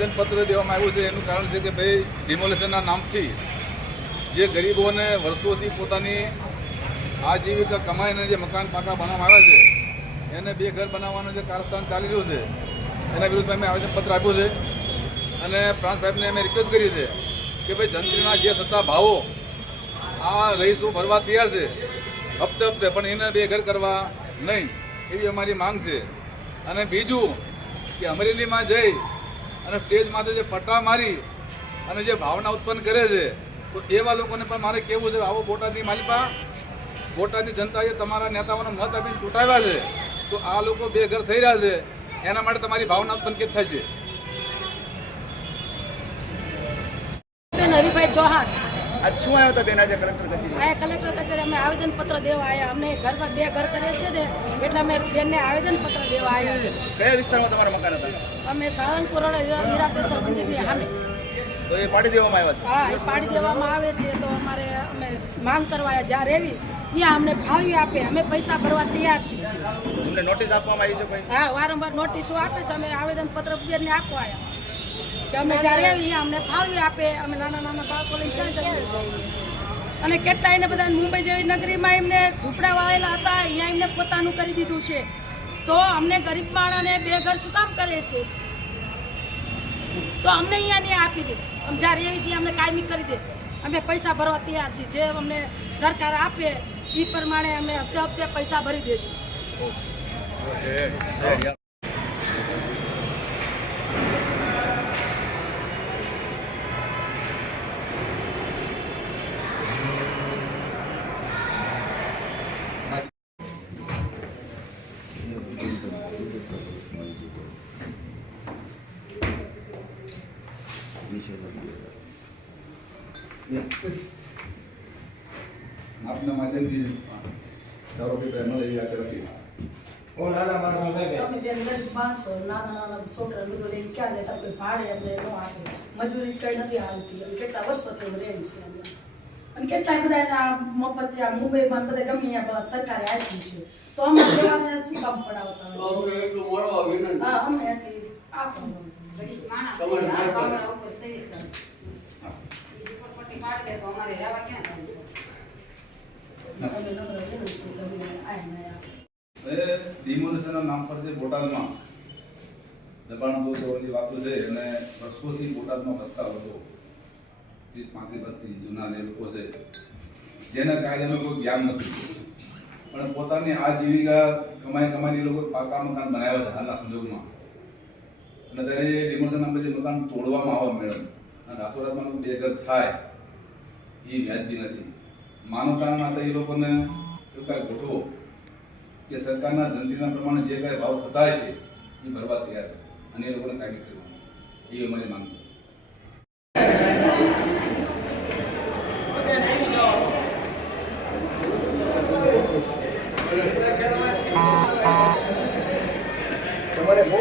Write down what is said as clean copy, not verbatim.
આવેદનપત્ર દેવામાં આવ્યું છે એનું કારણ છે કે ભાઈ ડિમોલેશનના નામથી જે ગરીબોને વર્ષોથી પોતાની આજીવિકા કમાઈને જે મકાન પાકા બનાવવામાં આવ્યા છે એને બે ઘર બનાવવાનું જે કારસ્તાન ચાલી રહ્યું છે એના વિરુદ્ધમાં અમે આવેદનપત્ર આપ્યું છે અને પ્રાંત સાહેબને અમે રિક્વેસ્ટ કરી છે કે ભાઈ જંત્રીના જે થતા ભાવો આ રહીશો ભરવા તૈયાર છે હપ્તે હપ્તે, પણ એને બે ઘર કરવા નહીં એવી અમારી માંગ છે. અને બીજું કે અમરેલીમાં જઈ અને સ્ટેજ માથે જે પટ્ટા મારી અને જે ભાવના ઉત્પન્ન કરે છે તો એવા લોકોને પણ મારે કહેવું છે, આવો બોટાદની માલિપા બોટાદની જનતાએ તમારા નેતાઓને મત આપીને ચૂંટાવ્યા છે, તો આ લોકો બે ઘર થઈ રહ્યા છે એના માટે તમારી ભાવના ઉત્પન્ન કેમ થાય છે? હરીભાઈ ચૌહાણ આજ શું આવ્યો હતો બેન? આજે કલેક્ટર કચેરી કલેક્ટર કચેરી અમે આવેદનપત્ર દેવા આવ્યા. અમને ઘરમાં બે ઘર કરે છે ને એટલે અમે બેનને આવેદનપત્ર દેવા આવ્યા છે. કયા વિસ્તારમાં તમારા મકાન હતા? અમે સાળંગપુર રોડ હીરાકેશ્વર મંદિરની સામે. તો એ પાડી દેવામાં આવ્યા છે? હા, એ પાડી દેવામાં આવે છે. તો અમારે અમે માંગ કરવા આવ્યા જ્યાં રહેવી ત્યાં અમને ફાળવી આપે, અમે પૈસા ભરવા તૈયાર છીએ. તમને નોટિસ આપવામાં આવી છે કોઈ? હા, વારંવાર નોટિસો આપે છે. અમે આવેદનપત્ર બેનને આપવા આવ્યા કે અમને જ્યાં રહેવી ત્યાં અમને ફાળવી આપે. અમે નાના નાના બાળકો લઈને ક્યાં જઈએ? અને કેટલા એને બધા મુંબઈ જેવી નગરીમાં એમને ઝૂંપડા વાળેલા હતા, અહીંયા એમને પોતાનું કરી દીધું છે. તો અમને ગરીબ માણસને બે ઘર શું કામ કરે છે? તો અમને અહીંયા નહીં આપી દે. અમે જ્યાં રહેવી છીએ અમને કાયમી કરી દે. અમે પૈસા ભરવા તૈયાર છીએ. જે અમને સરકાર આપે એ પ્રમાણે અમે હપ્તે હપ્તે પૈસા ભરી દઈશું. આપના માધ્યમથી સારો અભિપ્રાય મળે એવી આશા રાખી. અમે બેન ગરીબ માણસો, નાના નાના છોકરા બધું લઈને ક્યાં જતા? કોઈ ભાડે અમને ન આપે, મજૂરી કઈ નથી આવતી. અમે કેટલા વર્ષોથી અમે રહેવી છે અને કેટલાય બધા એના મફત છે. આ મુંબઈમાં બધા ગમે અહીંયા સરકારે આપી છે, તો અમે દેવાને શું કામ પડાવતા હોય છે? હા, અમને એટલી આપો. ડિમોલેશનના નામ પર જે બોટાદમાં દબાણ બહુ જોવાની વાતો છે અને વર્ષોથી બોટાદમાં વસતા લોકો 30-35 વર્ષથી જૂના જે લોકો છે જેના કાયદાનું કોઈ જ્ઞાન નથી, પણ પોતાની આજીવિકા કમાઈ લોકો પાકા મકાન બનાવ્યા છે હાલના સંજોગમાં. અને ત્યારે ડિમોલેશન નામ પર જે મકાન તોડવામાં આવે મેડમ અને રાતોરાતમાં લોકો બે ઘર થાય એ વ્યાજબી નથી. માનવતા માટે એ લોકોને એવું કાંઈ ગોઠવો કે સરકારના જંત્રીના પ્રમાણે જે કાંઈ ભાવ થતા છે એ ભરવા તૈયાર અને એ લોકોને કાયમી કરવાનું, એ અમારી માંગ છે. તમારે બહુ